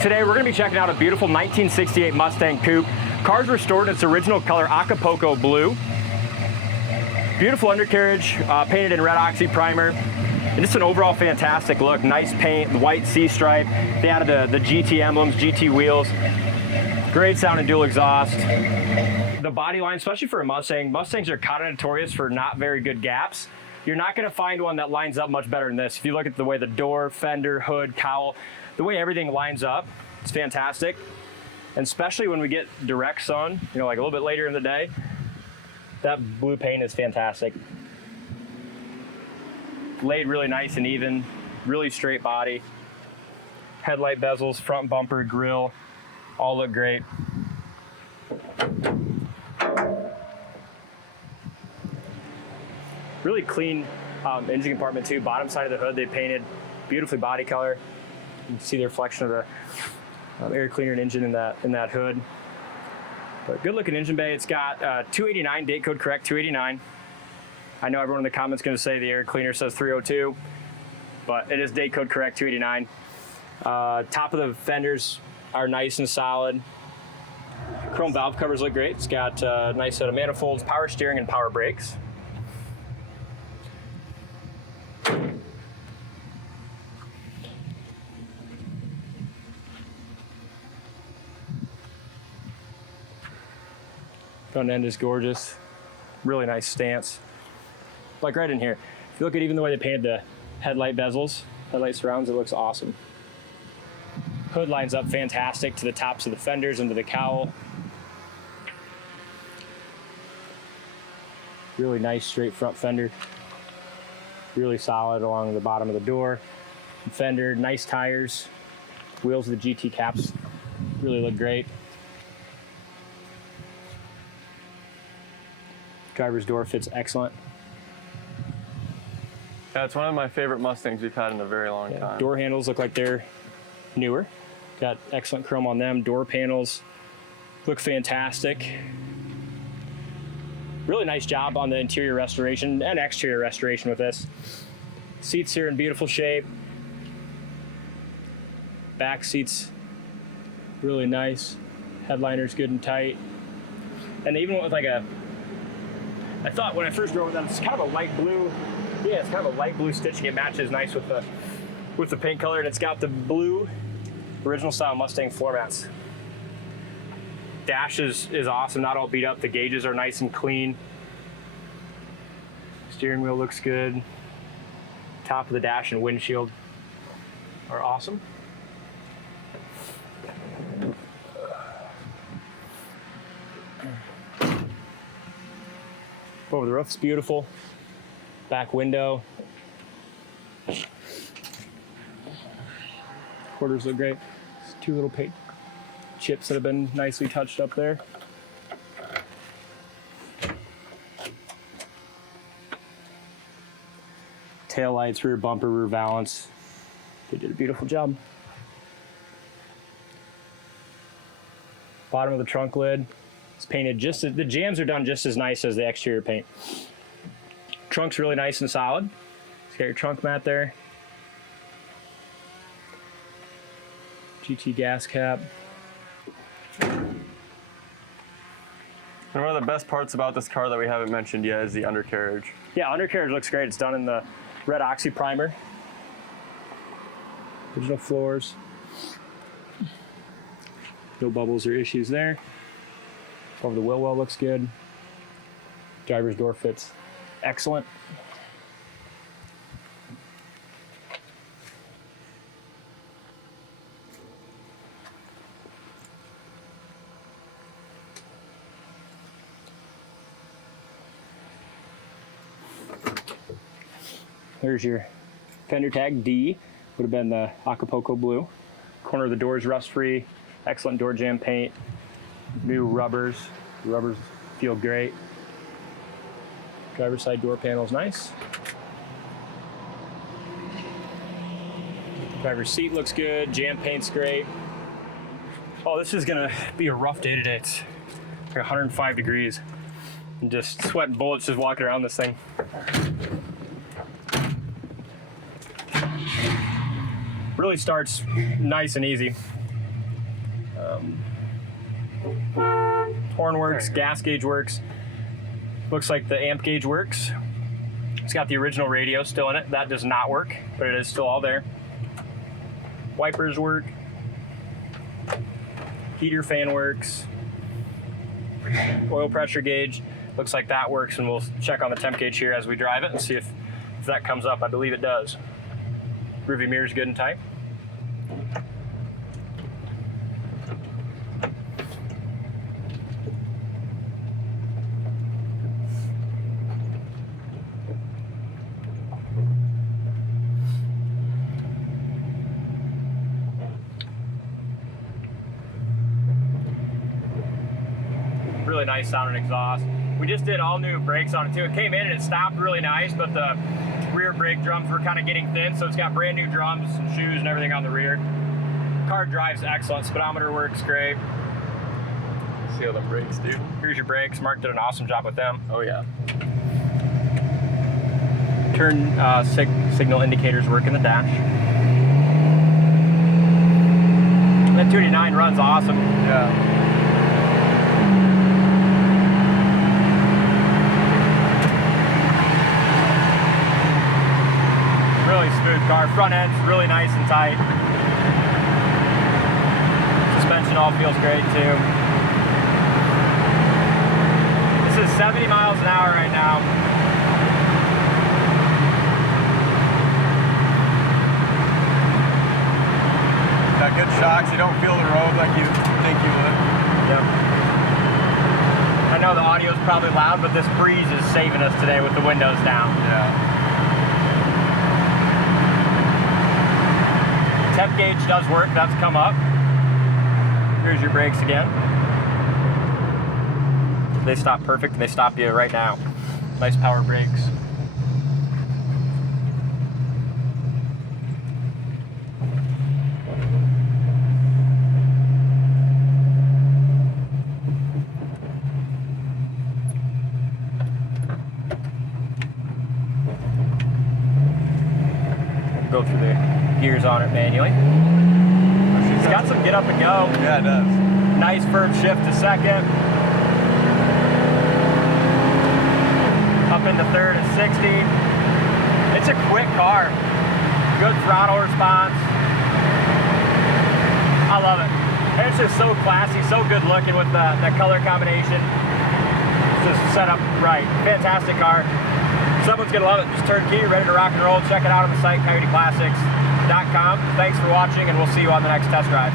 Today we're going to be checking out a beautiful 1968 Mustang Coupe. Car's restored in its original color, Acapulco blue. Beautiful undercarriage, painted in red oxy primer. And just an overall fantastic look. Nice paint, the white C-stripe. They added the GT emblems, GT wheels. Great sounding dual exhaust. The body line, especially for a Mustang, Mustangs are kind of notorious for not very good gaps. You're not going to find one that lines up much better than this. If you look at the way the door, fender, hood, cowl, the way everything lines up, it's fantastic. And especially when we get direct sun, you know, like a little bit later in the day, that blue paint is fantastic. Laid really nice and even, really straight body. Headlight bezels, front bumper, grille, all look great. Really clean engine compartment too. Bottom side of the hood they painted beautifully body color. You can see the reflection of the air cleaner and engine in that hood. But good looking engine bay. It's got 289 date code correct 289. I know everyone in the comments going to say the air cleaner says 302, but it is date code correct 289. Top of the fenders are nice and solid. Chrome valve covers look great. It's got a nice set of manifolds, power steering, and power brakes. Front end is gorgeous. Really nice stance. Like right in here. If you look at even the way they painted the headlight bezels, headlight surrounds, it looks awesome. Hood lines up fantastic to the tops of the fenders and to the cowl. Really nice straight front fender. Really solid along the bottom of the door. Fender, nice tires. Wheels with the GT caps really look great. Driver's door fits excellent. Yeah, it's one of my favorite Mustangs we've had in a very long time. Door handles look like they're newer. Got excellent chrome on them. Door panels look fantastic. Really nice job on the interior restoration and exterior restoration with this. Seats here in beautiful shape. Back seats really nice. Headliner's good and tight. And they even went with like I thought when I first drove that it's kind of a light blue. Yeah, it's kind of a light blue stitching. It matches nice with the paint color, and it's got the blue original style Mustang floor mats. Dash is awesome, not all beat up. The gauges are nice and clean. Steering wheel looks good. Top of the dash and windshield are awesome. Over the roof's beautiful. Back window. Quarters look great. Two little paint chips that have been nicely touched up there. Tail lights, rear bumper, rear valance. They did a beautiful job. Bottom of the trunk lid. It's painted just as, the jams are done just as nice as the exterior paint. Trunk's really nice and solid. It's got your trunk mat there. GT gas cap. And one of the best parts about this car that we haven't mentioned yet is the undercarriage. Yeah, undercarriage looks great. It's done in the red oxy primer. Original floors. No bubbles or issues there. Over the wheel well looks good. Driver's door fits excellent. There's your fender tag D, would have been the Acapulco blue. Corner of the door is rust free, excellent door jamb paint. New rubbers. The rubbers feel great. Driver's side door panel is nice. Driver's seat looks good. Jam paint's great. Oh, this is gonna be a rough day today. It's like 105 degrees. I'm just sweating bullets just walking around this thing. Really starts nice and easy. Horn works, gas gauge works. Looks like the amp gauge works. It's got the original radio still in it. That does not work, but it is still all there. Wipers work. Heater fan works. Oil pressure gauge. Looks like that works, and we'll check on the temp gauge here as we drive it and see if that comes up. I believe it does. Rearview mirror's good and tight. Really nice sounding exhaust. We just did all new brakes on it too. It came in and it stopped really nice, but the rear brake drums were kind of getting thin, so it's got brand new drums and shoes and everything on the rear. Car drives excellent. Speedometer works great. See how the brakes do. Here's your brakes. Mark did an awesome job with them. Oh yeah. Turn signal indicators work in the dash. That 289 runs awesome. Yeah. Really smooth car. Front end's really nice and tight. Suspension all feels great too. This is 70 miles an hour right now. Got good shocks. You don't feel the road like you think you would. Yep. I know the audio's probably loud, but this breeze is saving us today with the windows down. Yeah. Temp gauge does work, that's come up. Here's your brakes again. They stop perfect, they stop you right now. Nice power brakes. Go through the gears on it manually. It's got some get up and go. Yeah, it does. Nice firm shift to second. Up into third and 60. It's a quick car. Good throttle response. I love it. And it's just so classy, so good looking with the color combination. It's just set up right. Fantastic car. Someone's gonna love it. Just turnkey, ready to rock and roll. Check it out on the site, coyoteclassics.com. Thanks for watching, and we'll see you on the next test drive.